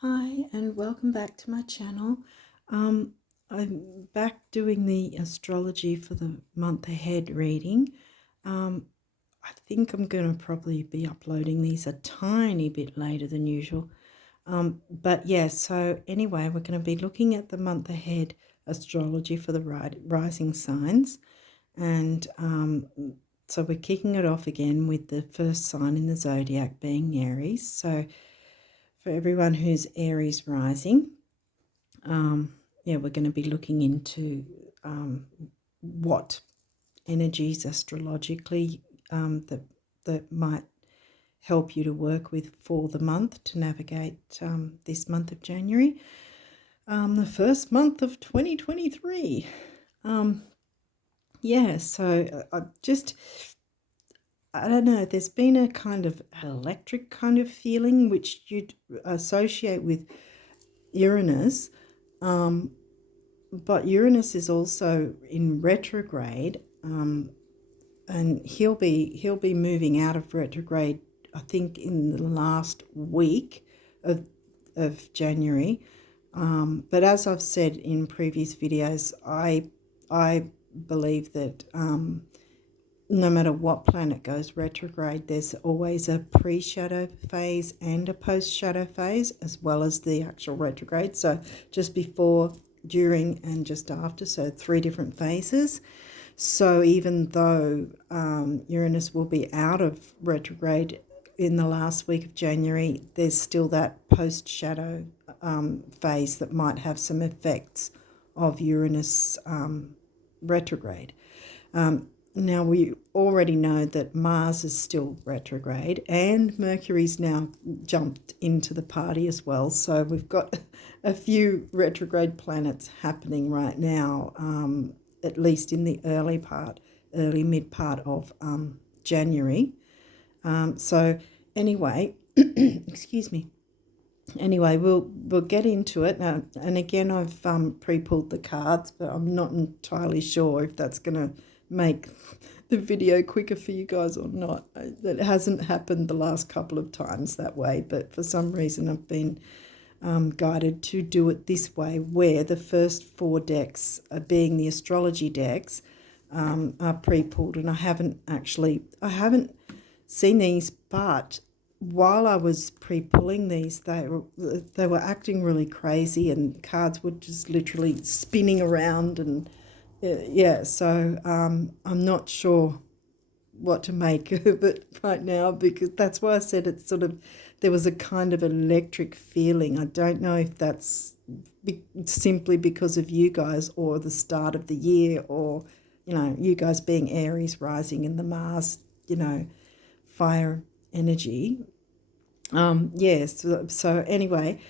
Hi and welcome back to my channel. I'm back doing the astrology for the month ahead reading. I think I'm going to probably be uploading these a tiny bit later than usual. But yeah, so anyway, we're going to be looking at the month ahead astrology for the rising signs. And so we're kicking it off again with the first sign in the zodiac being Aries. So for everyone who's Aries rising, yeah, we're going to be looking into what energies astrologically that might help you to work with for the month to navigate this month of January, the first month of 2023. Yeah, so I don't know, there's been a kind of electric kind of feeling which you'd associate with Uranus. But Uranus is also in retrograde, and he'll be moving out of retrograde, I think, in the last week of January. But as I've said in previous videos, I believe that no matter what planet goes retrograde, there's always a pre-shadow phase and a post-shadow phase, as well as the actual retrograde. So just before, during, and just after, so 3 different phases. So even though Uranus will be out of retrograde in the last week of January, there's still that post-shadow phase that might have some effects of Uranus retrograde. Now, we already know that Mars is still retrograde and Mercury's now jumped into the party as well. So we've got a few retrograde planets happening right now, at least in the early mid part of January. So anyway, excuse me. Anyway, we'll get into it now. And again, I've pre-pulled the cards, but I'm not entirely sure if that's going to make the video quicker for you guys or not. That hasn't happened the last couple of times that way, but for some reason I've been guided to do it this way, where the first 4 decks, being the astrology decks, are pre-pulled. And I haven't seen these, but while I was pre-pulling these, they were acting really crazy, and cards were just literally spinning around, and yeah, so I'm not sure what to make of it right now, because that's why I said it's sort of, there was a kind of electric feeling. I don't know if that's simply because of you guys or the start of the year, or, you know, you guys being Aries rising in the Mars, you know, fire energy. Yes, so anyway,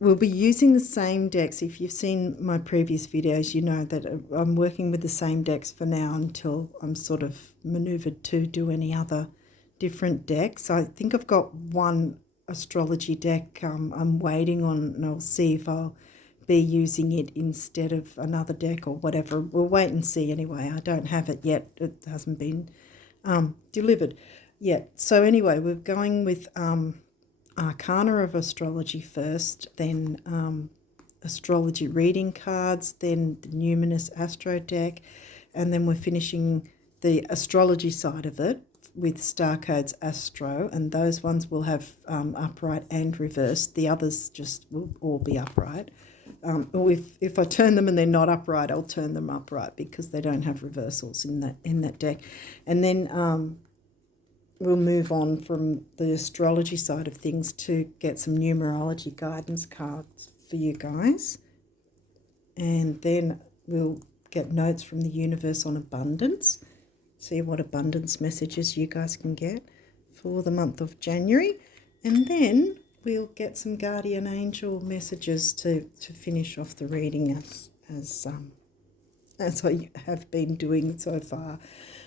we'll be using the same decks. If you've seen my previous videos, you know that I'm working with the same decks for now until I'm sort of maneuvered to do any other different decks. I think I've got one astrology deck I'm waiting on, and I'll see if I'll be using it instead of another deck or whatever. We'll wait and see anyway. I don't have it yet. It hasn't been delivered yet. So anyway, we're going with Arcana of Astrology first, then astrology reading cards, then the Numinous Astro deck, and then we're finishing the astrology side of it with Star Codes Astro, and those ones will have upright and reversed. The others just will all be upright. Or if I turn them and they're not upright, I'll turn them upright because they don't have reversals in that deck. And then we'll move on from the astrology side of things to get some numerology guidance cards for you guys. And then we'll get notes from the universe on abundance, see what abundance messages you guys can get for the month of January. And then we'll get some guardian angel messages to finish off the reading as I have been doing so far.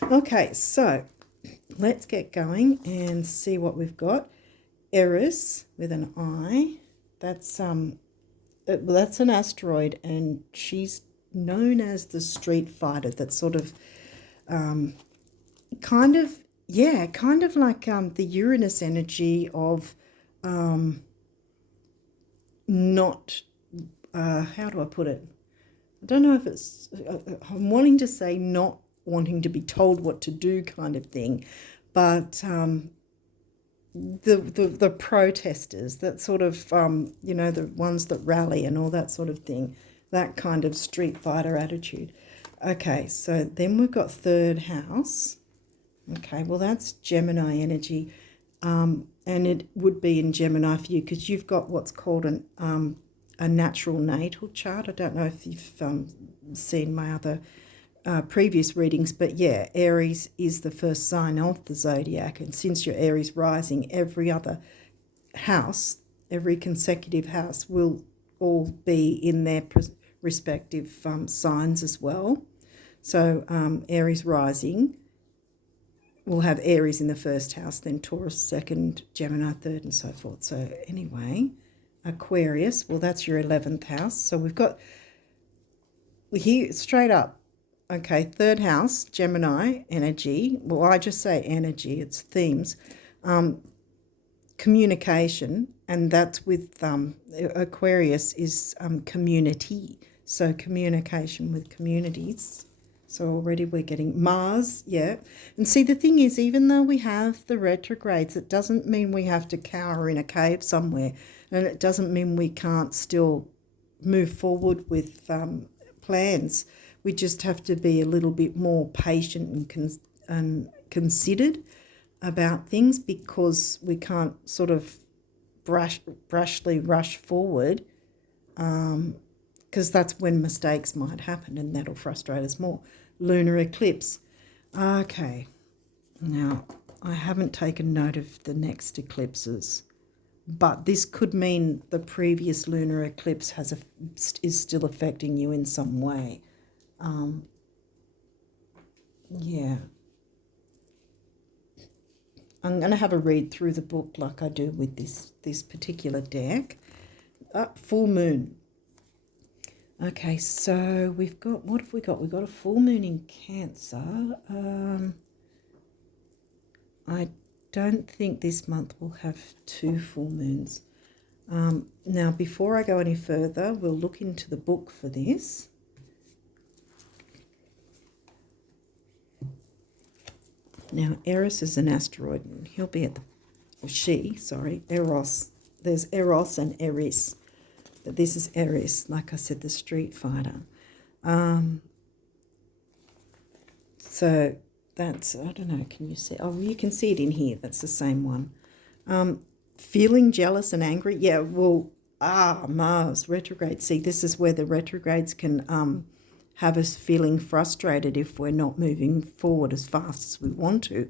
Okay, so let's get going and see what we've got. Eris with an I. That's an asteroid, and she's known as the street fighter. That's sort of kind of like the Uranus energy of not, how do I put it? I don't know if it's, I'm wanting to say not wanting to be told what to do kind of thing, but the protesters, that sort of, the ones that rally and all that sort of thing, that kind of street fighter attitude. Okay, so then we've got third house. Okay, well, that's Gemini energy, and it would be in Gemini for you because you've got what's called a natural natal chart. I don't know if you've seen my other previous readings, but yeah, Aries is the first sign of the zodiac, and since you're Aries rising, every other house, every consecutive house will all be in their respective signs as well. So Aries rising will have Aries in the first house, then Taurus second, Gemini third, and so forth. So anyway, Aquarius, well, that's your 11th house. So we've got here straight up, okay, third house, Gemini energy. Well, I just say energy, it's themes. Communication, and that's with Aquarius is community. So communication with communities. So already we're getting Mars, yeah. And see, the thing is, even though we have the retrogrades, it doesn't mean we have to cower in a cave somewhere. And it doesn't mean we can't still move forward with plans. We just have to be a little bit more patient and considered about things, because we can't sort of brashly rush forward, because that's when mistakes might happen, and that'll frustrate us more. Lunar eclipse. Okay, now I haven't taken note of the next eclipses, but this could mean the previous lunar eclipse is still affecting you in some way. Yeah. I'm going to have a read through the book like I do with this particular deck. Full moon. Okay, so we've got, what have we got? We've got a full moon in Cancer. I don't think this month we'll have 2 full moons. Now, before I go any further, we'll look into the book for this. Now, Eris is an asteroid, and he'll be at Eros. There's Eros and Aries. But this is Aries, like I said, the street fighter. So that's, I don't know, can you see? Oh, you can see it in here. That's the same one. Feeling jealous and angry. Yeah, well, Mars, retrograde. See, this is where the retrogrades can have us feeling frustrated if we're not moving forward as fast as we want to.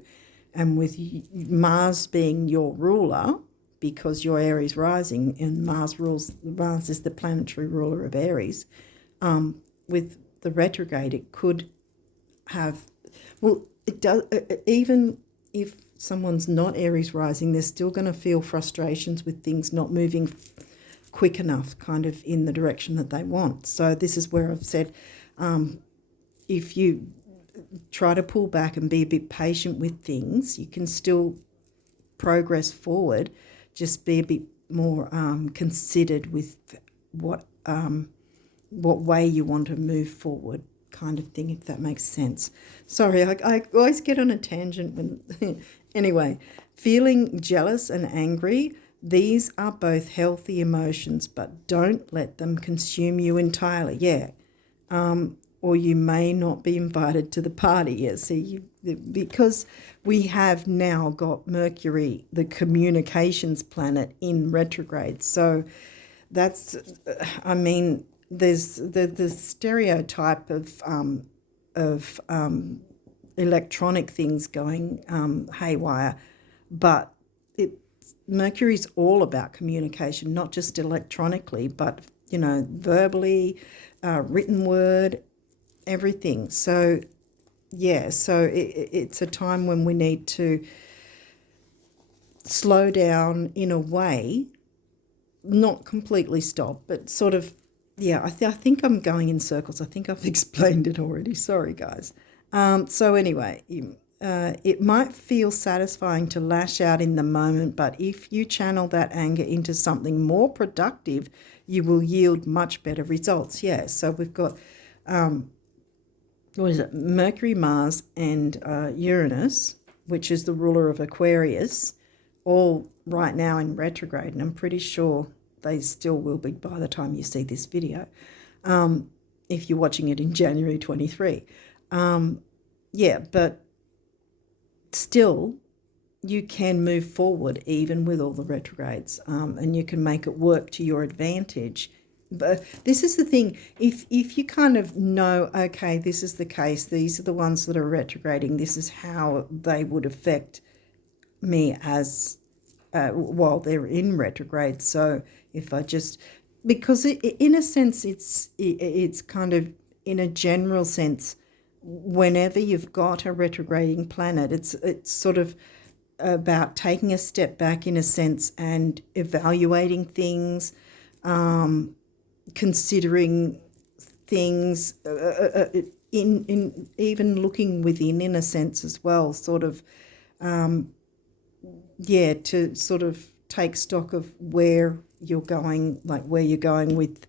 And with Mars being your ruler, because you're Aries rising, and Mars is the planetary ruler of Aries, with the retrograde, it could have, well, it does, even if someone's not Aries rising, they're still going to feel frustrations with things not moving quick enough, kind of in the direction that they want. So this is where I've said, if you try to pull back and be a bit patient with things, you can still progress forward. Just be a bit more considered with what way you want to move forward, kind of thing, if that makes sense. Sorry, I always get on a tangent when anyway, feeling jealous and angry, these are both healthy emotions, but don't let them consume you entirely. Yeah. Or you may not be invited to the party. Yeah, see, because we have now got Mercury, the communications planet, in retrograde. So that's, I mean, there's the stereotype of electronic things going haywire, but Mercury's all about communication, not just electronically, but verbally, written word, everything. So yeah, so it's a time when we need to slow down in a way, not completely stop, but sort of, yeah, I think I'm going in circles. I think I've explained it already. Sorry, guys. So anyway, it might feel satisfying to lash out in the moment, but if you channel that anger into something more productive, you will yield much better results. Yeah, so we've got, what is it, Mercury, Mars, and Uranus, which is the ruler of Aquarius, all right now in retrograde, and I'm pretty sure they still will be by the time you see this video, if you're watching it in January 23. Yeah, but still you can move forward even with all the retrogrades, and you can make it work to your advantage. But this is the thing, if you kind of know, okay, this is the case, these are the ones that are retrograding, this is how they would affect me as while they're in retrograde. So if I just, because in a sense it's kind of, in a general sense, whenever you've got a retrograding planet, it's sort of about taking a step back in a sense and evaluating things, considering things, in even looking within in a sense as well, sort of, yeah, to sort of take stock of where you're going, like where you're going with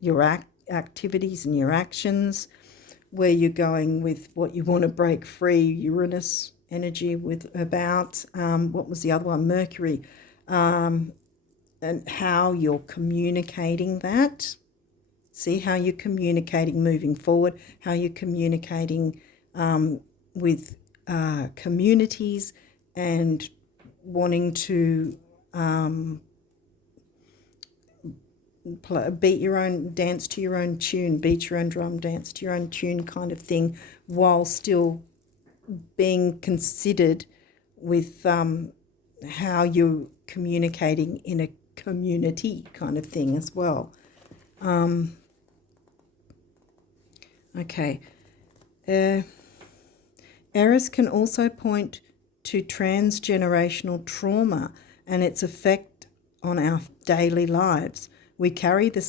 your activities and your actions, where you're going with what you want to break free, Uranus energy with about, what was the other one, Mercury, and how you're communicating that. See how you're communicating moving forward, how you're communicating with communities, and wanting to beat your own, dance to your own tune, beat your own drum, dance to your own tune kind of thing, while still being considered with how you're communicating in a community kind of thing as well. Okay. Aries can also point to transgenerational trauma and its effect on our daily lives. We carry the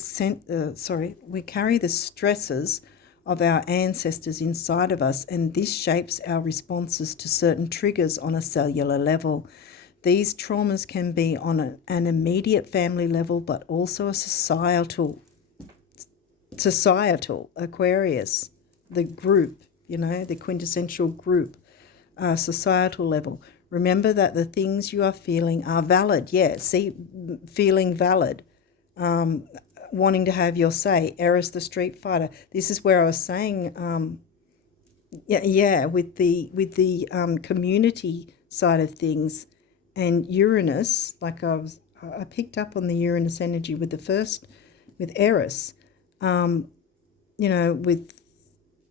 stresses of our ancestors inside of us, and this shapes our responses to certain triggers on a cellular level. These traumas can be on an immediate family level, but also a societal Aquarius, the group, the quintessential group, societal level. Remember that the things you are feeling are valid. Yeah, see, feeling valid, wanting to have your say. Aries the street fighter. This is where I was saying, with the community side of things, and Uranus, like I picked up on the Uranus energy with Aries,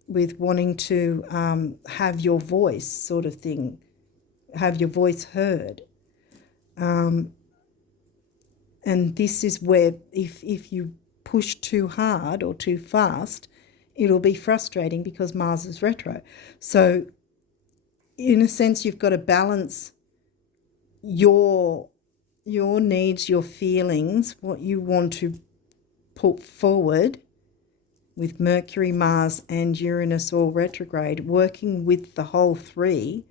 with wanting to have your voice, sort of thing, have your voice heard. And this is where if you push too hard or too fast, it'll be frustrating because Mars is retro. So in a sense, you've got to balance your needs, your feelings, what you want to put forward, with Mercury, Mars, and Uranus all retrograde, working with the whole three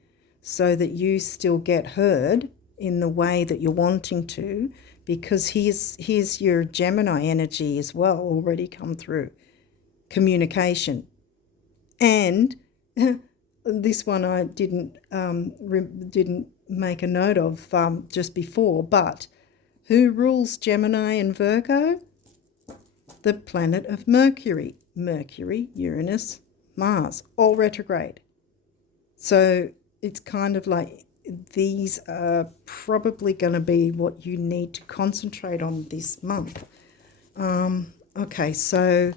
so that you still get heard in the way that you're wanting to, because here's your Gemini energy as well, already come through. Communication. And this one I didn't make a note of just before, but who rules Gemini and Virgo? The planet of Mercury. Mercury, Uranus, Mars, all retrograde. So it's kind of like these are probably going to be what you need to concentrate on this month. Okay, so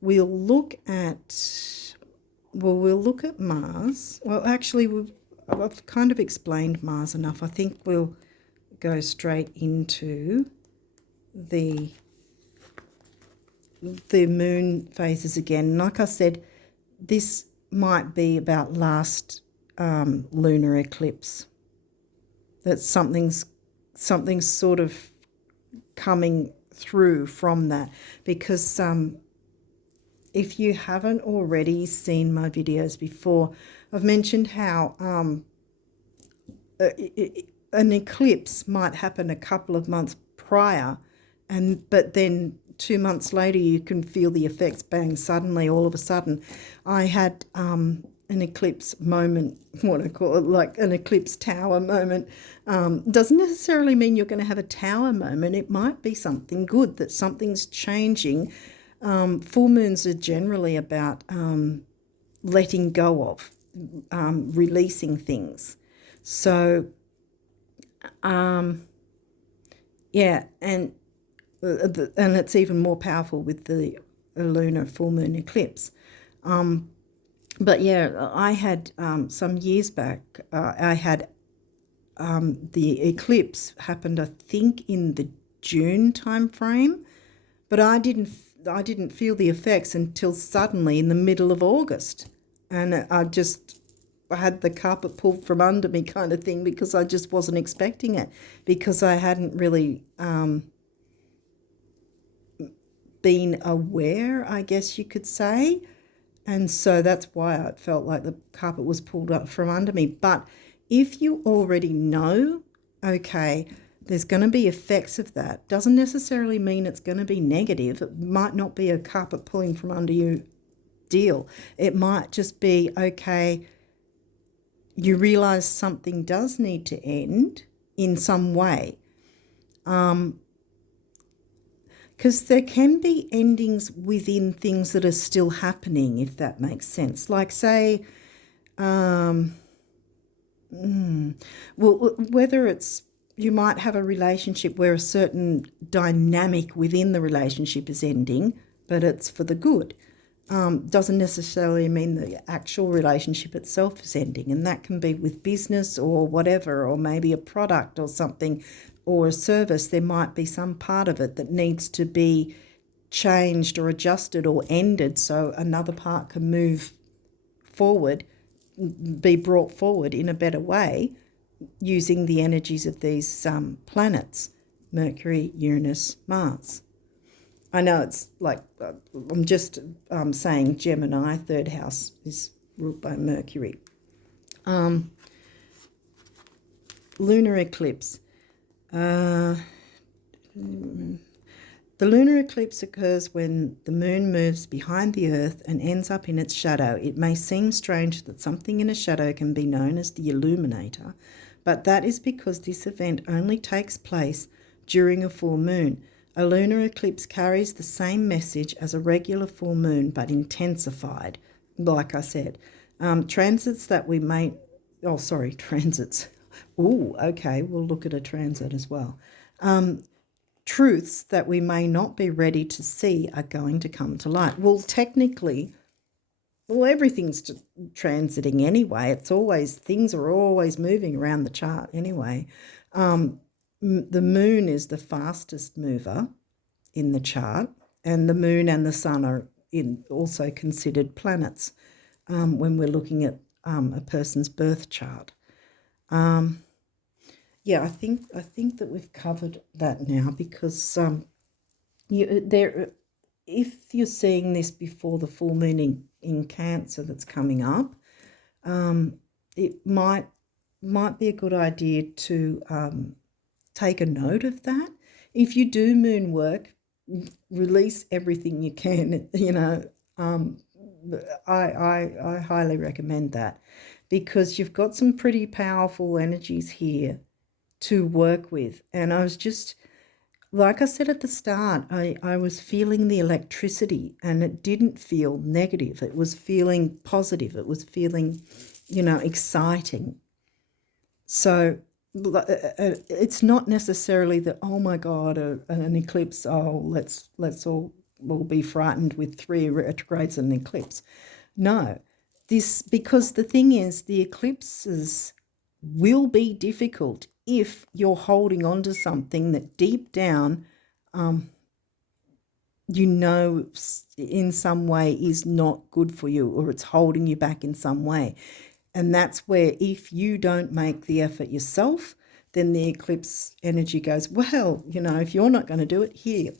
we'll look at Mars. Well, actually, I've kind of explained Mars enough. I think we'll go straight into the moon phases again. Like I said, this might be about last lunar eclipse. That something's sort of coming through from that, because if you haven't already seen my videos before, I've mentioned how an eclipse might happen a couple of months prior, but then 2 months later you can feel the effects, bang, suddenly, all of a sudden. I had an eclipse moment, what I call it, like an eclipse tower moment. Doesn't necessarily mean you're going to have a tower moment. It might be something good, that something's changing. Full moons are generally about letting go of, releasing things. So, yeah, and it's even more powerful with the lunar full moon eclipse. But yeah, I had some years back, I had the eclipse happened, I think, in the June time frame, but I didn't feel the effects until suddenly in the middle of August, and I had the carpet pulled from under me kind of thing, because I just wasn't expecting it, because I hadn't really been aware, I guess you could say. And so that's why I felt like the carpet was pulled up from under me. But if you already know, okay, there's going to be effects of that, doesn't necessarily mean it's going to be negative. It might not be a carpet pulling from under you deal. It might just be, okay, you realise something does need to end in some way. Because there can be endings within things that are still happening, if that makes sense. Like, say, well, whether it's, you might have a relationship where a certain dynamic within the relationship is ending, but it's for the good. Doesn't necessarily mean the actual relationship itself is ending, and that can be with business or whatever, or maybe a product or something, or a service. There might be some part of it that needs to be changed or adjusted or ended, so another part can move forward, be brought forward in a better way, using the energies of these planets, Mercury, Uranus, Mars. I know it's like, I'm just saying Gemini, third house, is ruled by Mercury. Lunar eclipse. The lunar eclipse occurs when the moon moves behind the earth and ends up in its shadow. It may seem strange that something in a shadow can be known as the illuminator, but that is because this event only takes place during a full moon. A lunar eclipse carries the same message as a regular full moon, but intensified, like I said. Transits that we may... Oh, sorry, transits. Ooh, okay, we'll look at a transit as well. Truths that we may not be ready to see are going to come to light. Well, technically, everything's transiting anyway. It's always, things are always moving around the chart anyway. The moon is the fastest mover in the chart, and the moon and the sun are also considered planets when we're looking at a person's birth chart. Yeah, I think that we've covered that now, because if you're seeing this before the full moon in Cancer that's coming up, it might be a good idea to take a note of that. If you do moon work, release everything you can. I highly recommend that, because you've got some pretty powerful energies here to work with. And I was just, like I said at the start, I was feeling the electricity, and it didn't feel negative. It was feeling positive. It was feeling, exciting. So it's not necessarily that, oh my God, an eclipse, oh, let's all be frightened with 3 retrogrades and an eclipse. No, because the thing is, the eclipses will be difficult if you're holding on to something that deep down in some way is not good for you, or it's holding you back in some way. And that's where, if you don't make the effort yourself, then the eclipse energy goes, well, if you're not going to do it, here.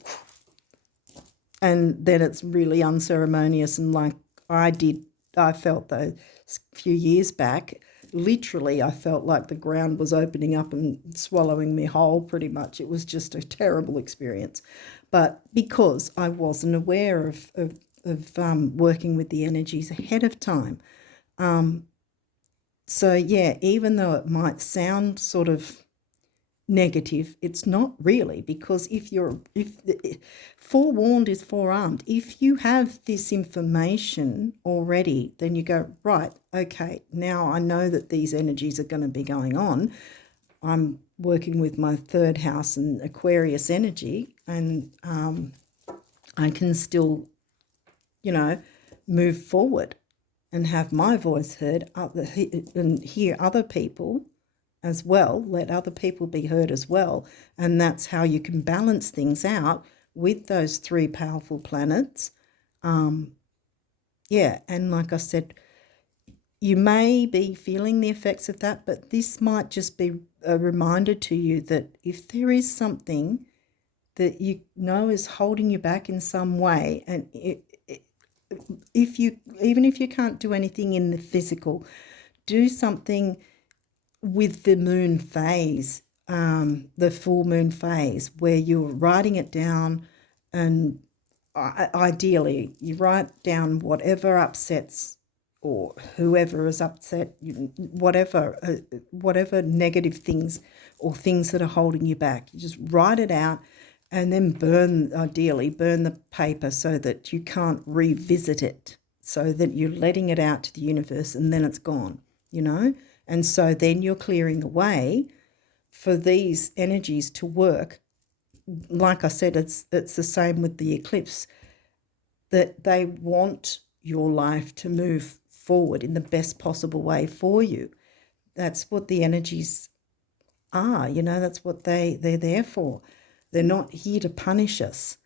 And then it's really unceremonious, and like I did I felt those few years back. Literally, I felt like the ground was opening up and swallowing me whole pretty much. It was just a terrible experience. But because I wasn't aware of working with the energies ahead of time. So, yeah, even though it might sound sort of negative, it's not really, because if forewarned is forearmed. If you have this information already, then you go, right, okay, now I know that these energies are going to be going on. I'm working with my third house and Aquarius energy, and I can still, move forward and have my voice heard and hear other people as well, let other people be heard as well. And that's how you can balance things out with those three powerful planets. And like I said, you may be feeling the effects of that, but this might just be a reminder to you that if there is something that you know is holding you back in some way, and even if you can't do anything in the physical, do something with the moon phase, the full moon phase, where you're writing it down, and ideally you write down whatever upsets or whoever is upset, whatever negative things or things that are holding you back. You just write it out and then ideally burn the paper so that you can't revisit it, so that you're letting it out to the universe and then it's gone, And so then you're clearing the way for these energies to work. Like I said, it's the same with the eclipse, that they want your life to move forward in the best possible way for you. That's what the energies are, that's what they're there for. They're not here to punish us.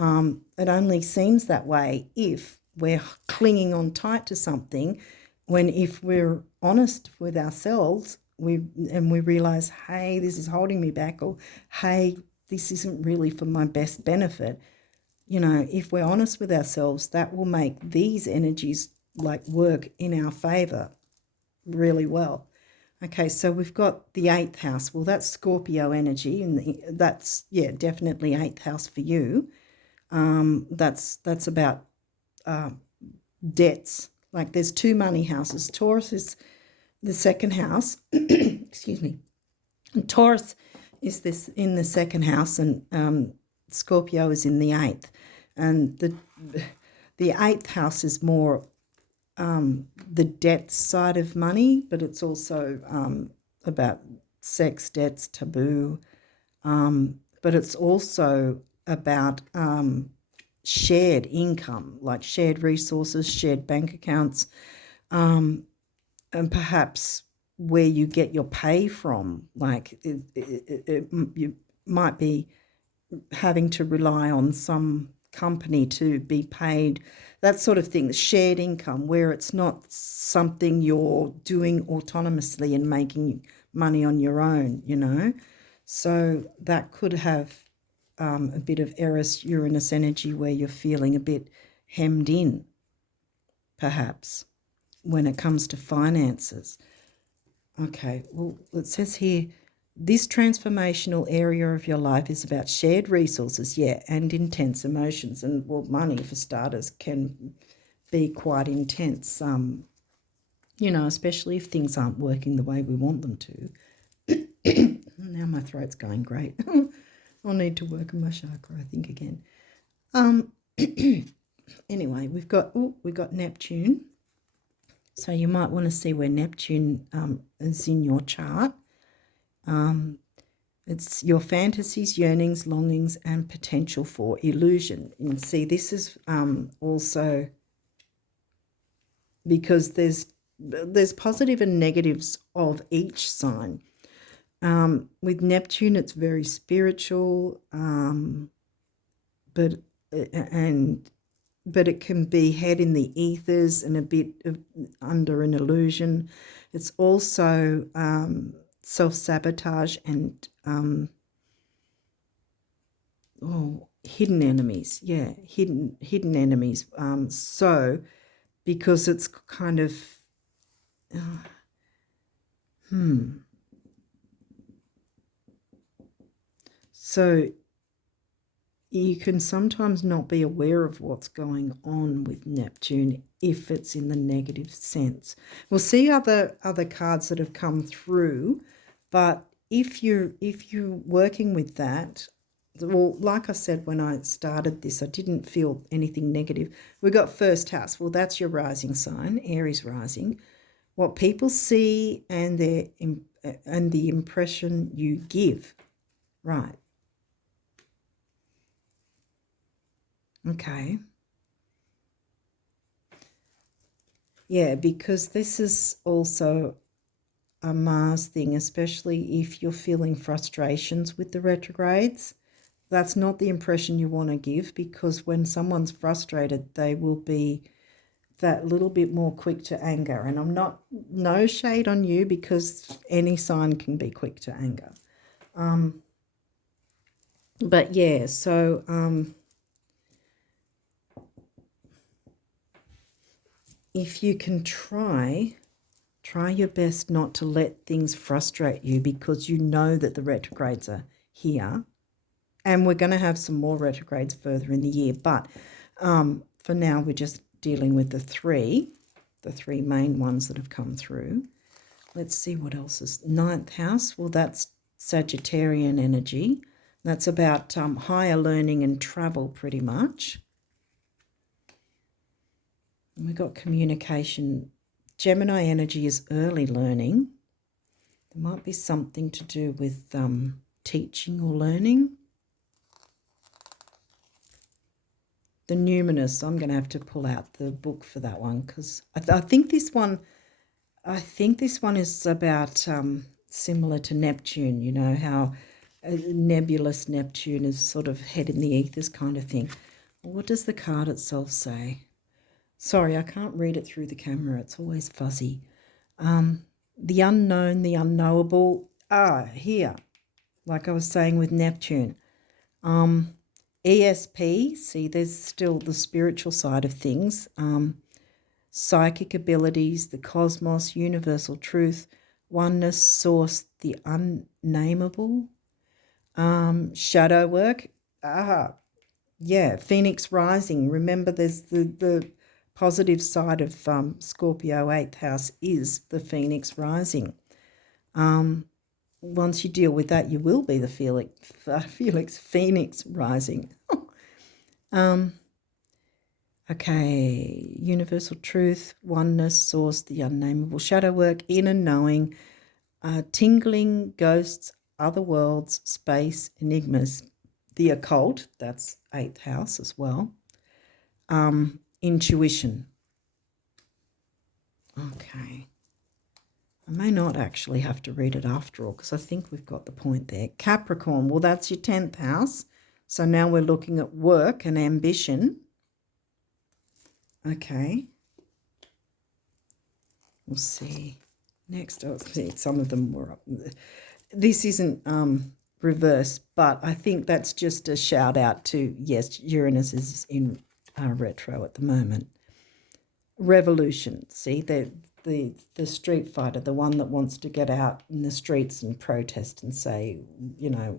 It only seems that way if we're clinging on tight to something, when if we're honest with ourselves, we realize, hey, this is holding me back, or hey, this isn't really for my best benefit. If we're honest with ourselves, that will make these energies work in our favor really well. Okay, so we've got the 8th house. Well, that's Scorpio energy, and that's, definitely 8th house for you. That's about debts. There's 2 money houses. Taurus is the 2nd house. Excuse me. And Taurus is this in the 2nd house, and Scorpio is in the 8th. And the 8th house is more the debt side of money, but it's also about sex, debts, taboo, but it's also about shared income, like shared resources, shared bank accounts, and perhaps where you get your pay from. You might be having to rely on some company to be paid, that sort of thing. Shared income, where it's not something you're doing autonomously and making money on your own, So that could have a bit of Eris Uranus energy, where you're feeling a bit hemmed in, perhaps, when it comes to finances. Okay, well, it says here, this transformational area of your life is about shared resources, and intense emotions. And, well, money, for starters, can be quite intense, especially if things aren't working the way we want them to. Now my throat's going great. I'll need to work on my chakra, I think, again. Anyway, we've got Neptune. So you might want to see where Neptune is in your chart. It's your fantasies, yearnings, longings, and potential for illusion. And see, this is also because there's positive and negatives of each sign. With Neptune, it's very spiritual, but it can be head in the ethers and a bit under an illusion. It's also self-sabotage and hidden enemies. Hidden enemies. So because it's kind of, So you can sometimes not be aware of what's going on with Neptune if it's in the negative sense. We'll see other cards that have come through, but if you're working with that, well, like I said when I started this, I didn't feel anything negative. We got first house. Well, that's your rising sign, Aries rising. What people see and the impression you give, right? Okay. Yeah, because this is also a Mars thing, especially if you're feeling frustrations with the retrogrades. That's not the impression you want to give, because when someone's frustrated, they will be that little bit more quick to anger. And I'm not, no shade on you, because any sign can be quick to anger. But yeah, so if you can try your best not to let things frustrate you, because you know that the retrogrades are here. And we're going to have some more retrogrades further in the year. But for now, we're just dealing with the three main ones that have come through. Let's see what else is. Ninth house, well, that's Sagittarian energy. That's about higher learning and travel pretty much. And we've got communication. Gemini energy is early learning. There might be something to do with teaching or learning. The numinous, I'm going to have to pull out the book for that one, because I think this one is about similar to Neptune, you know, how a nebulous Neptune is sort of head in the ethers kind of thing. What does the card itself say? Sorry, I can't read it through the camera. It's always fuzzy. The unknown, the unknowable. Here, like I was saying with Neptune. ESP, see, there's still the spiritual side of things. Psychic abilities, the cosmos, universal truth, oneness, source, the unnameable. Shadow work. Yeah, Phoenix rising. Remember, there's the positive side of Scorpio 8th house is the Phoenix rising. Once you deal with that, you will be the Phoenix rising. Okay, universal truth, oneness, source, the unnameable, shadow work, inner knowing, tingling, ghosts, other worlds, space, enigmas, the occult, that's 8th house as well, intuition. Okay. I may not actually have to read it after all, because I think we've got the point there. Capricorn, well, that's your 10th house. So now we're looking at work and ambition. Okay. We'll see. Next, oh, see, some of them were up. This isn't reverse, but I think that's just a shout out to, yes, Uranus is in retro at the moment. Revolution, see, the street fighter, the one that wants to get out in the streets and protest and say, you know,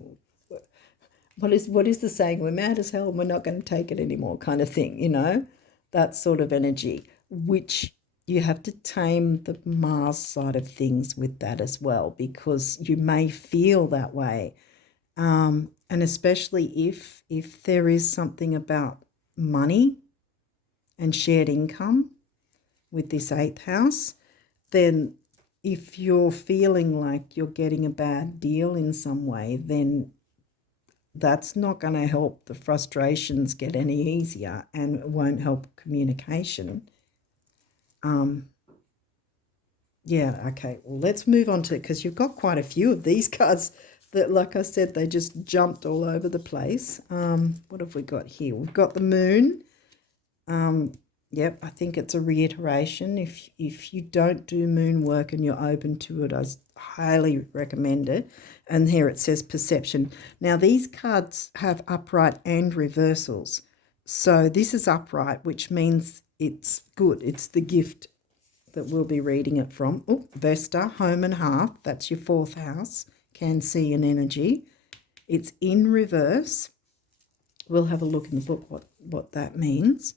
what is the saying? We're mad as hell and we're not going to take it anymore, kind of thing, you know, that sort of energy, which you have to tame the Mars side of things with that as well, because you may feel that way. And especially if there is something about money and shared income with this 8th house, then if you're feeling like you're getting a bad deal in some way, then that's not going to help the frustrations get any easier, and it won't help communication. Yeah, okay, well, let's move on to it, because you've got quite a few of these cards that, like I said, they just jumped all over the place. What have we got here? We've got the moon. Yep, I think it's a reiteration. If you don't do moon work and you're open to it, I highly recommend it. And here it says perception. Now, these cards have upright and reversals. So this is upright, which means it's good. It's the gift that we'll be reading it from. Oh, Vesta, home and hearth. That's your 4th house. Can see an energy. It's in reverse. We'll have a look in the book what that means.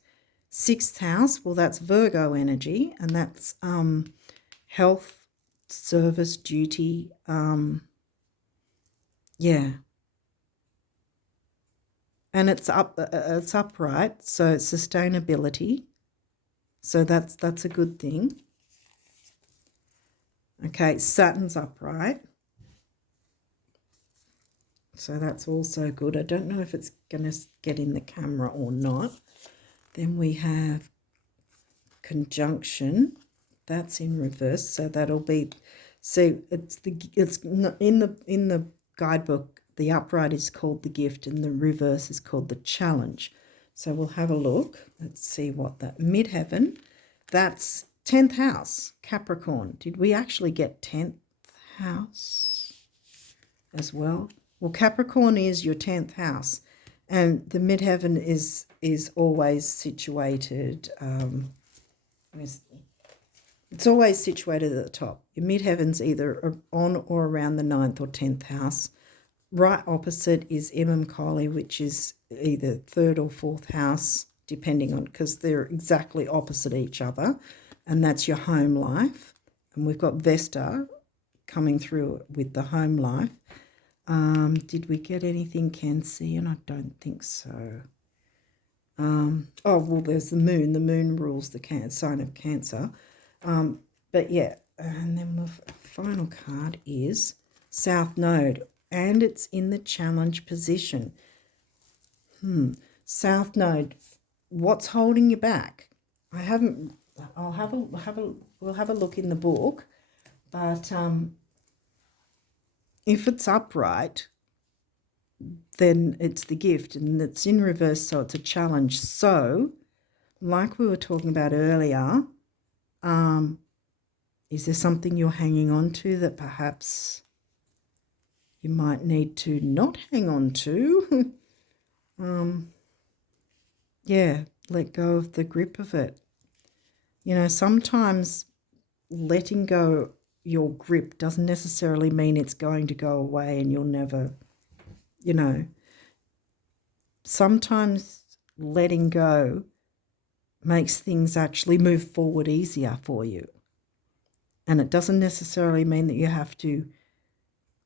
6th house, well, that's Virgo energy, and that's health, service, duty. Yeah. And it's upright, so it's sustainability. So that's a good thing. Okay, Saturn's upright. So that's also good. I don't know if it's going to get in the camera or not. Then we have conjunction. That's in reverse. So that'll be, see, it's in the guidebook. The upright is called the gift, and the reverse is called the challenge. So we'll have a look. Let's see what that midheaven. That's 10th house, Capricorn. Did we actually get 10th house as well? Well, Capricorn is your 10th house, and the midheaven is always situated. It's always situated at the top. Your midheaven's either on or around the 9th or 10th house. Right opposite is Imam Kali, which is either 3rd or 4th house, depending on, because they're exactly opposite each other, and that's your home life. And we've got Vesta coming through with the home life. Did we get anything Cancerian? I don't think so. Oh, well, there's the moon. The moon rules the sign of Cancer. But yeah, and then the final card is South Node, and it's in the challenge position. South Node, what's holding you back? We'll have a look in the book, but if it's upright, then it's the gift, and it's in reverse, so it's a challenge. So, like we were talking about earlier, is there something you're hanging on to that perhaps you might need to not hang on to? Yeah, let go of the grip of it. You know, sometimes letting go your grip doesn't necessarily mean it's going to go away and you'll never, you know. Sometimes letting go makes things actually move forward easier for you. And it doesn't necessarily mean that you have to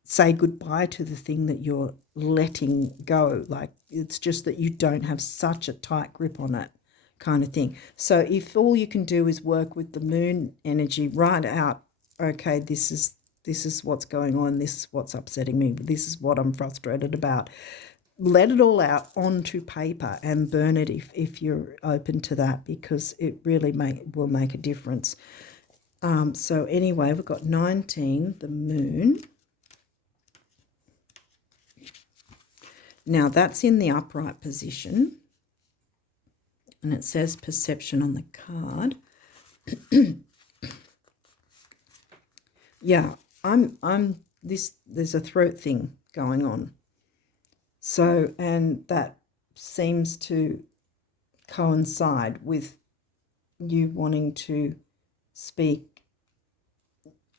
say goodbye to the thing that you're letting go. Like, it's just that you don't have such a tight grip on it, kind of thing. So if all you can do is work with the moon energy, write out, okay, this is what's going on, this is what's upsetting me, this is what I'm frustrated about. Let it all out onto paper and burn it if you're open to that, because it really will make a difference. So anyway, we've got 19, the moon. Now that's in the upright position, and it says perception on the card. Yeah, there's a throat thing going on. So, and that seems to coincide with you wanting to speak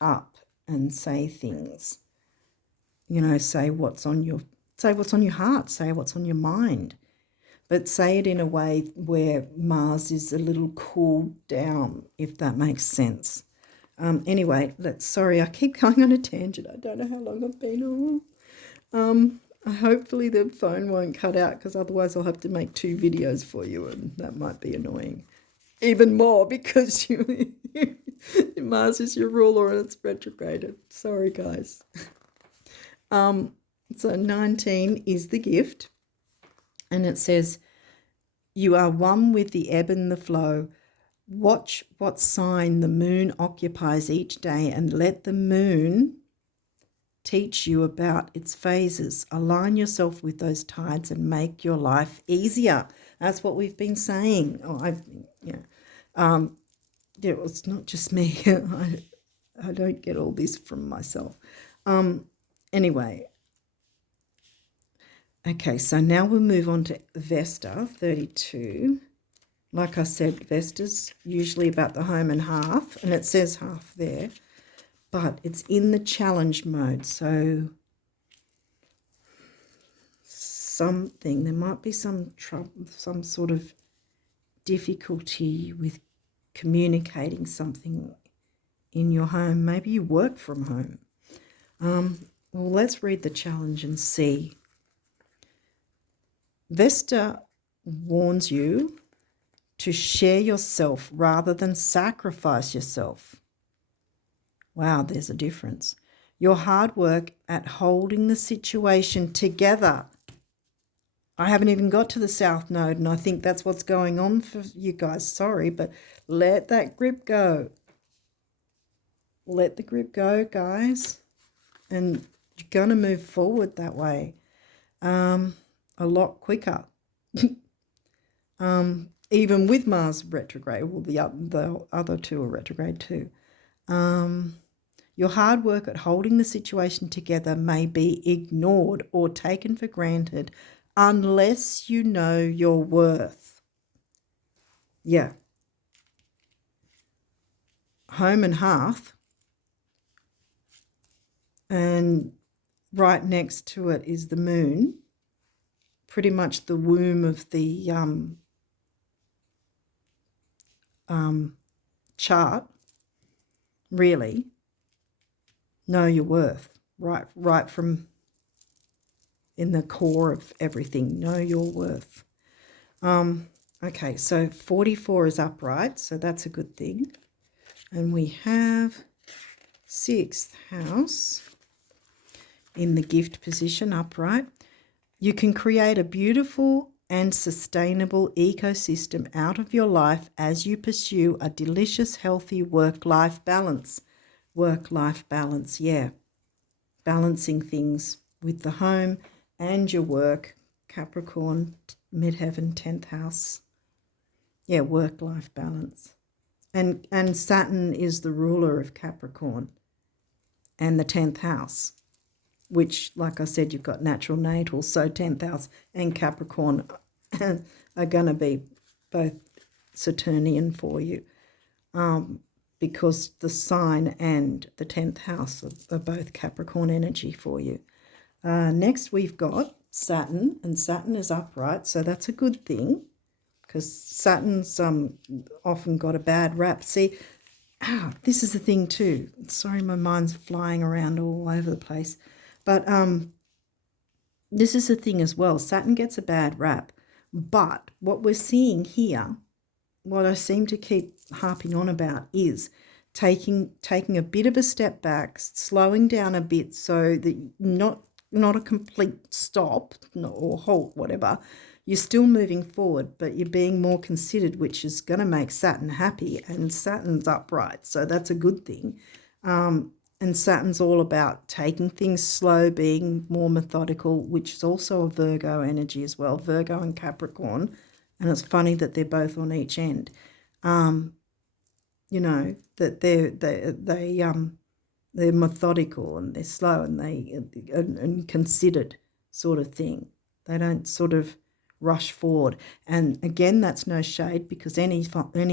up and say things. You know, say what's on your heart, say what's on your mind. But say it in a way where Mars is a little cooled down, if that makes sense. Anyway, sorry, I keep going on a tangent. I don't know how long I've been on. Hopefully the phone won't cut out, because otherwise I'll have to make 2 videos for you, and that might be annoying. Even more, because Mars is your ruler and it's retrograded. Sorry, guys. So 19 is the gift, and it says, you are one with the ebb and the flow. Watch what sign the moon occupies each day and let the moon teach you about its phases. Align yourself with those tides and make your life easier. That's what we've been saying. It's not just me. I don't get all this from myself. Anyway. Okay, so now we'll move on to Vesta 32. Like I said, Vesta's usually about the home and half, and it says half there, but it's in the challenge mode. So there might be some trouble, some sort of difficulty with communicating something in your home. Maybe you work from home. Well, let's read the challenge and see. Vesta warns you to share yourself rather than sacrifice yourself. Wow, there's a difference. Your hard work at holding the situation together. I haven't even got to the South Node, and I think that's what's going on for you guys. Sorry, but let that grip go. Let the grip go, guys. And you're going to move forward that way a lot quicker. Even with Mars retrograde. Well, the other two are retrograde too. Your hard work at holding the situation together may be ignored or taken for granted unless you know your worth. Yeah. Home and hearth. And right next to it is the moon. Pretty much the womb of the chart. Really. Know your worth. Right from in the core of everything. Know your worth. Okay, so 44 is upright, so that's a good thing. And we have 6th house in the gift position upright. You can create a beautiful and sustainable ecosystem out of your life as you pursue a delicious, healthy work-life balance. Work-life balance, yeah. Balancing things with the home and your work. Capricorn, midheaven, 10th house. Yeah, work-life balance. And Saturn is the ruler of Capricorn and the 10th house, which, like I said, you've got natural natal, so 10th house and Capricorn are going to be both Saturnian for you because the sign and the 10th house are both Capricorn energy for you. Next, we've got Saturn, and Saturn is upright, so that's a good thing because Saturn's often got a bad rap. See, this is the thing too. Sorry, my mind's flying around all over the place. But this is the thing as well. Saturn gets a bad rap. But what we're seeing here, what I seem to keep harping on about is taking a bit of a step back, slowing down a bit so that not a complete stop or halt, whatever. You're still moving forward, but you're being more considered, which is going to make Saturn happy, and Saturn's upright, so that's a good thing. And Saturn's all about taking things slow, being more methodical, which is also a Virgo energy as well, Virgo and Capricorn. And it's funny that they're both on each end. You know, that they're methodical and they're slow and and considered sort of thing. They don't sort of rush forward. And again, that's no shade because any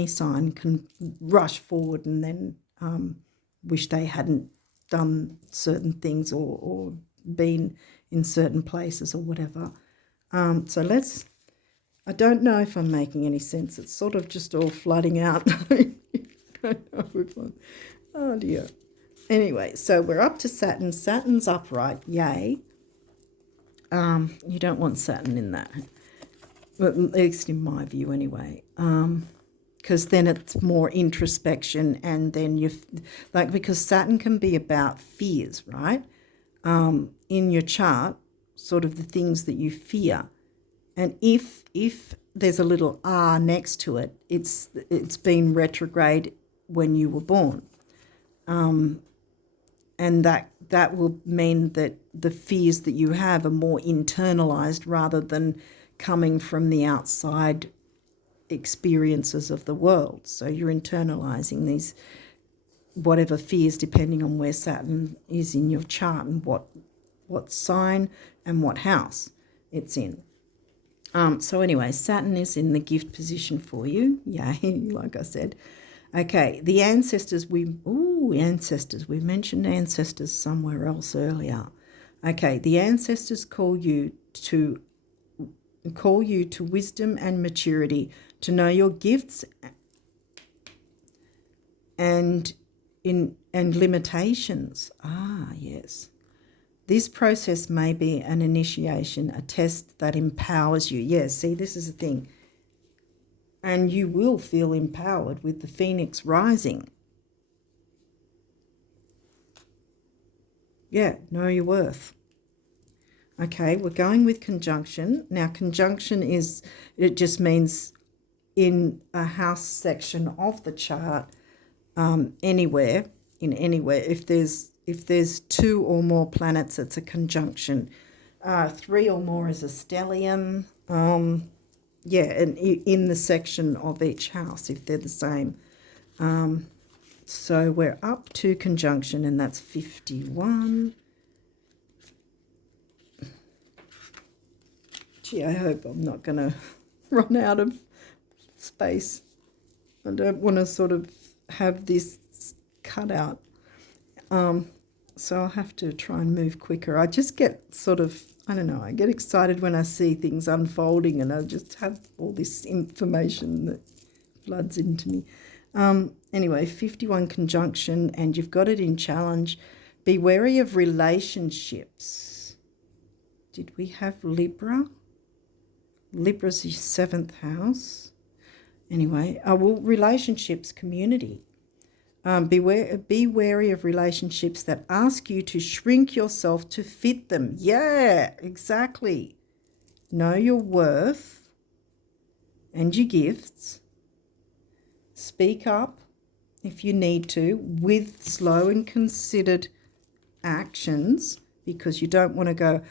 sign can rush forward and then wish they hadn't done certain things or been in certain places or whatever. So I don't know if I'm making any sense. It's sort of just all flooding out. Oh dear. Anyway, so we're up to Saturn. Saturn's upright, yay. You don't want Saturn in that, at least in my view anyway. Because then it's more introspection, and then because Saturn can be about fears, right? In your chart, sort of the things that you fear. And if there's a little R next to it, it's been retrograde when you were born. And that will mean that the fears that you have are more internalized rather than coming from the outside experiences of the world. So you're internalizing these whatever fears depending on where Saturn is in your chart and what sign and what house it's in. So anyway, Saturn is in the gift position for you. Yay, like I said. Okay, the ancestors, ancestors. We mentioned ancestors somewhere else earlier. Okay, the ancestors call you to wisdom and maturity, to know your gifts and limitations. Yes. This process may be an initiation, a test that empowers you. Yes, see, this is the thing. And you will feel empowered with the Phoenix rising. Yeah, know your worth. Okay, we're going with conjunction. Now, conjunction it just means in a house section of the chart, anywhere. If there's two or more planets, it's a conjunction. Three or more is a stellium. And in the section of each house, if they're the same. So we're up to conjunction, and that's 51. Gee, I hope I'm not going to run out of space. I don't want to sort of have this cut out. So I'll have to try and move quicker. I just get sort of, I don't know, I get excited when I see things unfolding, and I just have all this information that floods into me. Anyway, 51 conjunction, and you've got it in challenge. Be wary of relationships. Did we have Libra? Libra's the 7th house. Anyway, relationships, community. Be wary of relationships that ask you to shrink yourself to fit them. Yeah, exactly. Know your worth and your gifts. Speak up if you need to with slow and considered actions, because you don't want to go,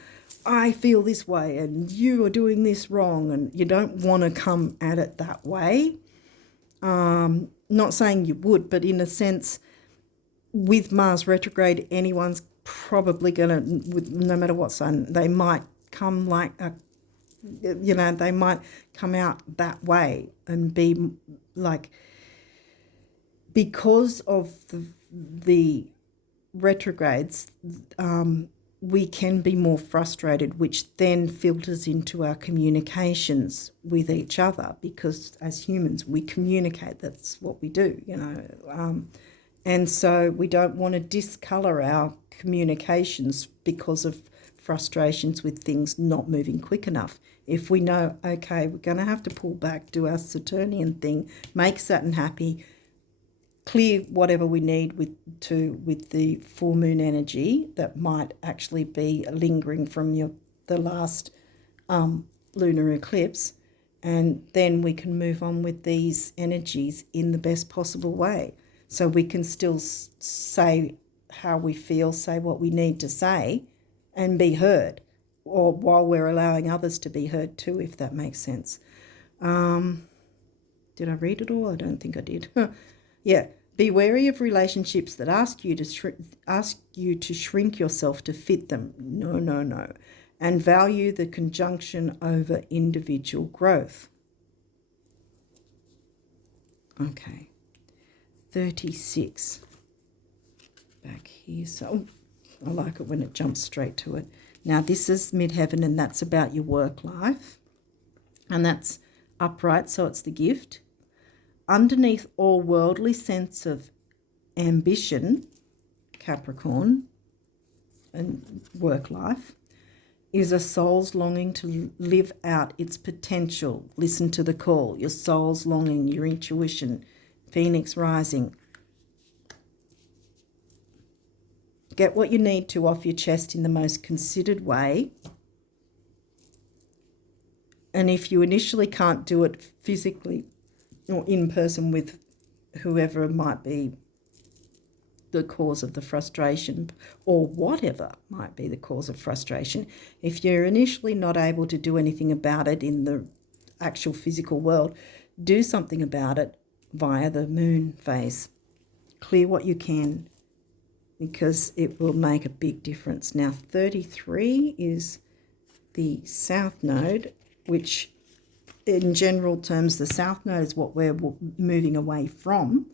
I feel this way and you are doing this wrong, and you don't want to come at it that way. Not saying you would, but in a sense, with Mars retrograde, anyone's probably going to, no matter what sign, they might come they might come out that way and be like, because of the retrogrades, we can be more frustrated, which then filters into our communications with each other, because as humans we communicate. That's what we do, and so we don't want to discolour our communications because of frustrations with things not moving quick enough. If we know, okay, we're going to have to pull back, do our Saturnian thing, make Saturn happy, clear whatever we need with the full moon energy that might actually be lingering from the last lunar eclipse, and then we can move on with these energies in the best possible way. So we can still say how we feel, say what we need to say, and be heard, or while we're allowing others to be heard too, if that makes sense. Did I read it all? I don't think I did. Yeah. Be wary of relationships that ask you to shrink yourself to fit them. No. And value the conjunction over individual growth. Okay. 36. Back here. So I like it when it jumps straight to it. Now this is midheaven, and that's about your work life. And that's upright, so it's the gift. Underneath all worldly sense of ambition, Capricorn, and work life, is a soul's longing to live out its potential. Listen to the call, your soul's longing, your intuition, Phoenix rising. Get what you need to off your chest in the most considered way. And if you initially can't do it physically or in person with whoever might be the cause of the frustration, or whatever might be the cause of frustration, if you're initially not able to do anything about it in the actual physical world, do something about it via the moon phase. Clear what you can, because it will make a big difference. Now 33 is the south node, which in general terms, the south node is what we're moving away from,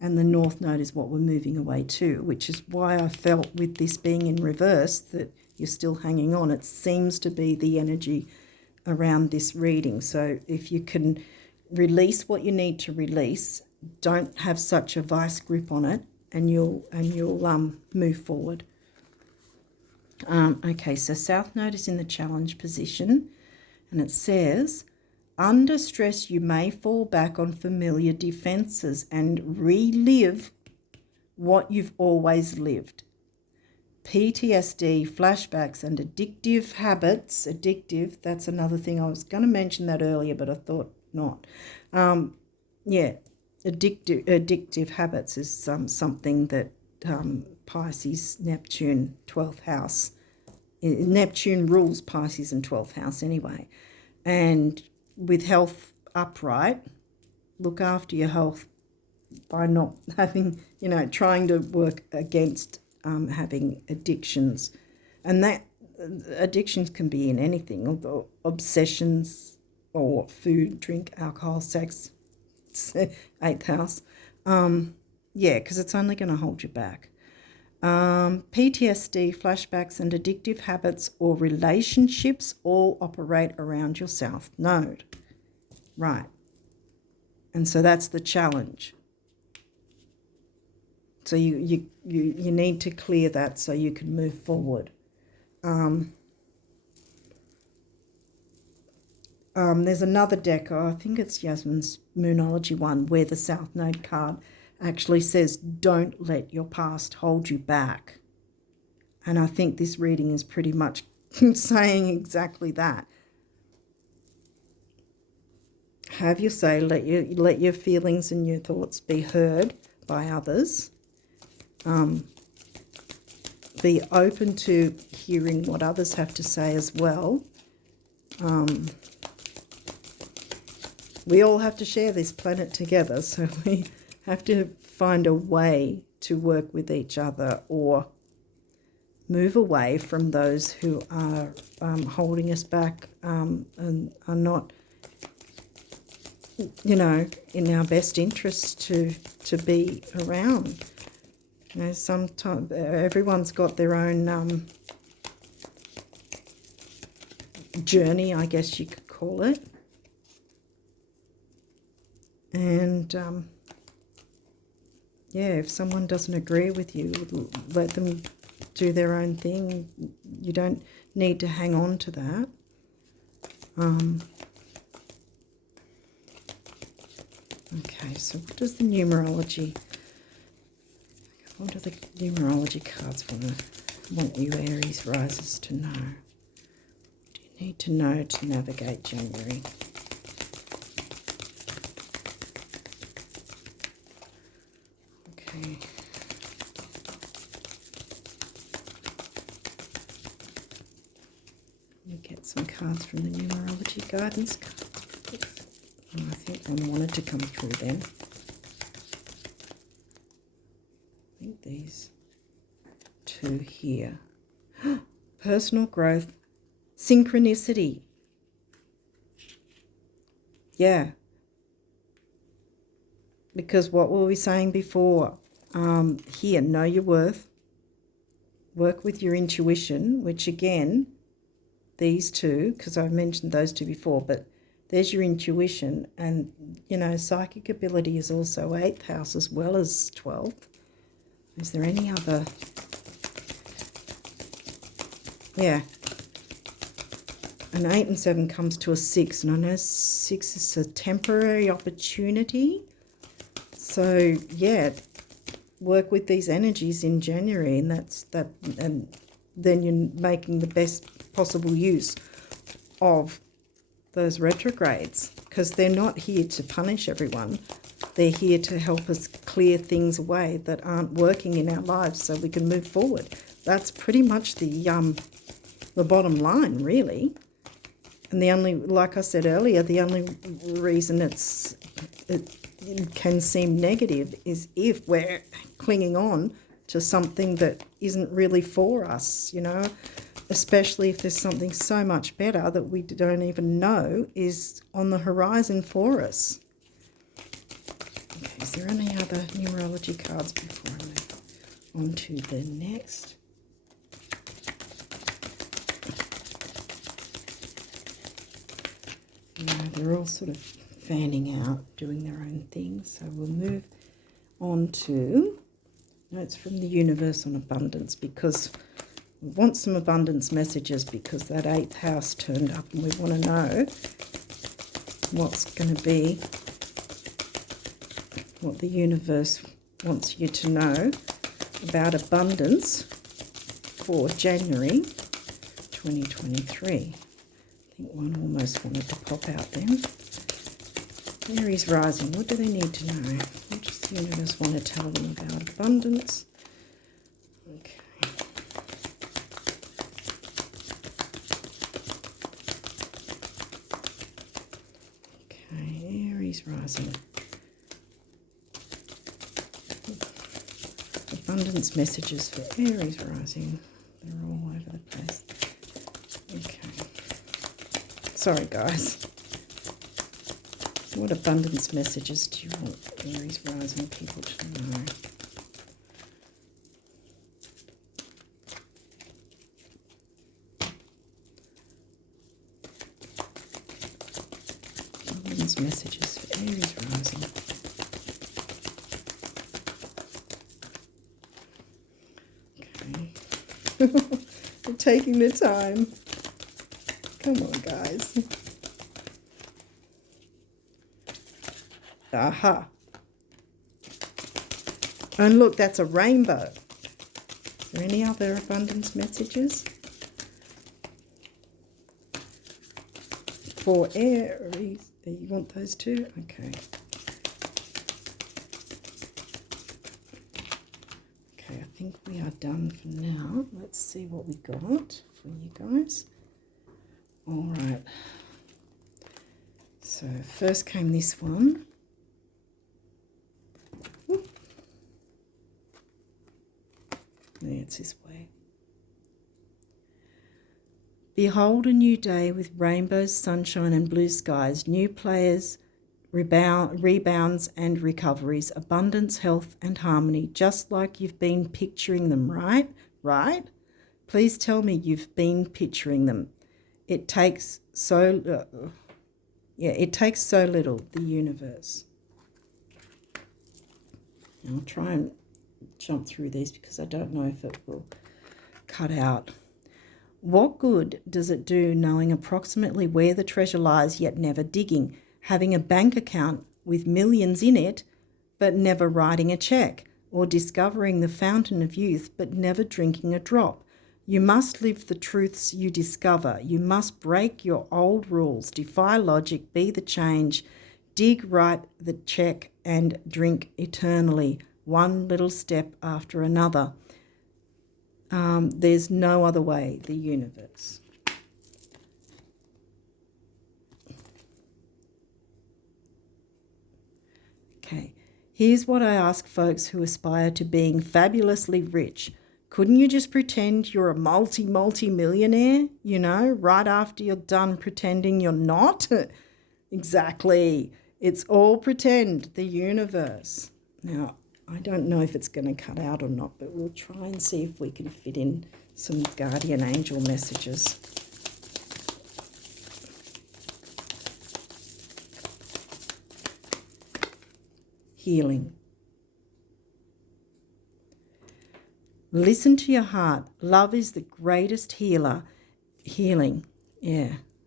and the north node is what we're moving away to, which is why I felt with this being in reverse that you're still hanging on. It seems to be the energy around this reading. So if you can release what you need to release, don't have such a vice grip on it, and you'll move forward. Okay, so south node is in the challenge position, and it says, under stress, you may fall back on familiar defenses and relive what you've always lived. PTSD, flashbacks, and addictive habits. Addictive, that's another thing. I was going to mention that earlier, but I thought not. Addictive habits is something that Pisces, Neptune, 12th house. Neptune rules Pisces in 12th house anyway. And with health upright, look after your health by not having, trying to work against having addictions. And that addictions can be in anything, although obsessions or food, drink, alcohol, sex, 8th house. Because it's only going to hold you back. PTSD, flashbacks, and addictive habits or relationships all operate around your south node. Right. And so that's the challenge. So you need to clear that so you can move forward. There's another deck, I think it's Yasmin's Moonology one, where the South Node card actually says, don't let your past hold you back. And I think this reading is pretty much saying exactly that. Have your say, let your feelings and your thoughts be heard by others. Be open to hearing what others have to say as well. We all have to share this planet together, so we have to find a way to work with each other or move away from those who are holding us back and are not, in our best interests to be around. Sometimes everyone's got their own journey, I guess you could call it. And if someone doesn't agree with you, let them do their own thing. You don't need to hang on to that. Okay, so what does the numerology... What do the numerology cards want you Aries risers to know? What do you need to know to navigate January? Okay. Let me get some cards from the numerology guidance cards. Oh, I think one wanted to come through then. I think these two here. Personal growth, synchronicity. Yeah. Because what were we saying before? Here, know your worth. Work with your intuition, which again, these two, because I've mentioned those two before, but there's your intuition. And, psychic ability is also 8th house as well as 12th. Is there any other? Yeah. An 8 and 7 comes to a 6. And I know 6 is a temporary opportunity. So, work with these energies in January. And and then you're making the best possible use of those retrogrades. Because they're not here to punish everyone. They're here to help us clear things away that aren't working in our lives so we can move forward. That's pretty much the bottom line, really. And the only, like I said earlier, the only reason it can seem negative is if we're clinging on to something that isn't really for us, especially if there's something so much better that we don't even know is on the horizon for us. Okay, is there any other numerology cards before I move on to the next? No, they're all sort of fanning out, doing their own thing. So we'll move on to notes from the universe on abundance, because we want some abundance messages, because that 8th house turned up and we want to know what's going to be, what the universe wants you to know about abundance for January 2023. I think one almost wanted to pop out then. Aries rising, what do they need to know? What does the universe want to tell them about abundance? Okay. Okay, Aries rising. Abundance messages for Aries rising. They're all over the place. Okay. Sorry, guys. What abundance messages do you want Aries rising people to know? Abundance messages for Aries rising. Okay. They're taking their time. Come on, guys. Aha. And look, that's a rainbow. Is there any other abundance messages for Aries? You want those too? Okay. Okay, I think we are done for now. Let's see what we got for you guys. All right. So first came this one. It's this way. Behold a new day with rainbows, sunshine and blue skies, new players, rebounds and recoveries, abundance, health and harmony, just like you've been picturing them, right? Right? Please tell me you've been picturing them. It takes so little, the universe. I'll try and jump through these because I don't know if it will cut out. What good does it do knowing approximately where the treasure lies yet never digging, having a bank account with millions in it but never writing a check, or discovering the fountain of youth but never drinking a drop? You must live the truths you discover. You must break your old rules, defy logic, be the change, dig, write the check and drink eternally, one little step after another. There's no other way, the universe. Okay, here's what I ask folks who aspire to being fabulously rich. Couldn't you just pretend you're a multi-millionaire, right after you're done pretending you're not? Exactly. It's all pretend, the universe. Now, I don't know if it's going to cut out or not, but we'll try and see if we can fit in some guardian angel messages. Healing. Listen to your heart. Love is the greatest healer. Healing,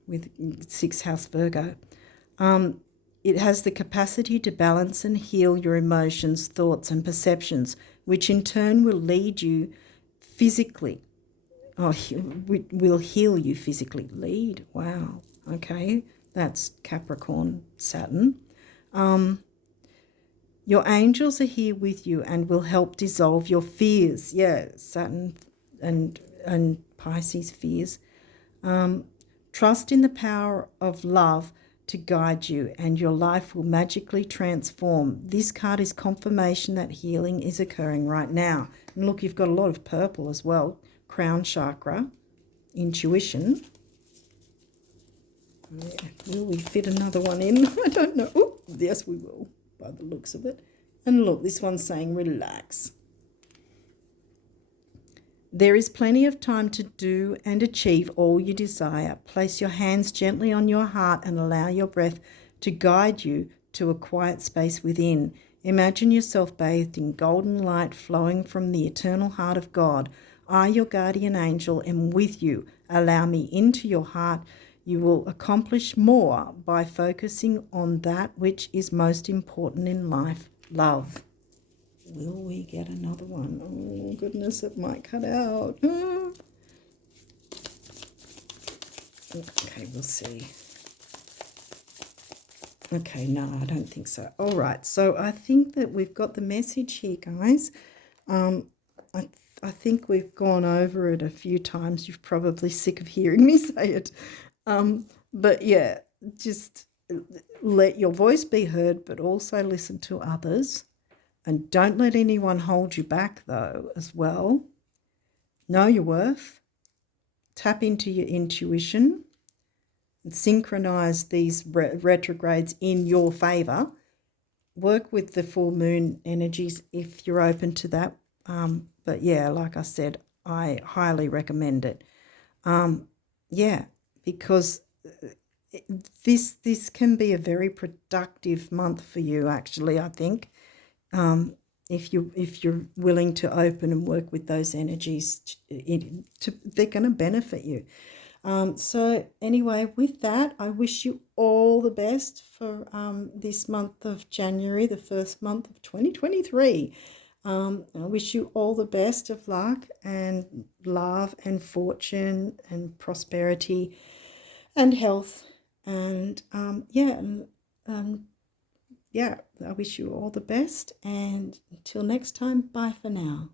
with 6th house Virgo. It has the capacity to balance and heal your emotions, thoughts and perceptions, which in turn will lead you physically. Will heal you physically. Lead, wow. Okay, that's Capricorn, Saturn. Your angels are here with you and will help dissolve your fears. Yeah, Saturn and Pisces fears. Trust in the power of love to guide you, and your life will magically transform. This card is confirmation that healing is occurring right now. And look, you've got a lot of purple as well. Crown chakra. intuition. Will we fit another one in? I don't know. Oh, yes, we will, by the looks of it. And look, this one's saying relax. There is plenty of time to do and achieve all you desire. Place your hands gently on your heart and allow your breath to guide you to a quiet space within. Imagine yourself bathed in golden light flowing from the eternal heart of God. I, your guardian angel, am with you. Allow me into your heart. You will accomplish more by focusing on that which is most important in life, love. Will we get another one? Oh, goodness, it might cut out. Okay, we'll see. Okay, no, I don't think so. All right, so I think that we've got the message here, guys. I think we've gone over it a few times. You're probably sick of hearing me say it. But yeah, just let your voice be heard, but also listen to others. And don't let anyone hold you back, though, as well. Know your worth. Tap into your intuition. And synchronize these retrogrades in your favour. Work with the full moon energies if you're open to that. But yeah, like I said, I highly recommend it. Yeah, because this can be a very productive month for you, actually, I think. If you're willing to open and work with those energies, they're going to benefit you. So anyway, with that, I wish you all the best for this month of January, the first month of 2023. I wish you all the best of luck and love and fortune and prosperity and health. And yeah, I wish you all the best. And until next time, bye for now.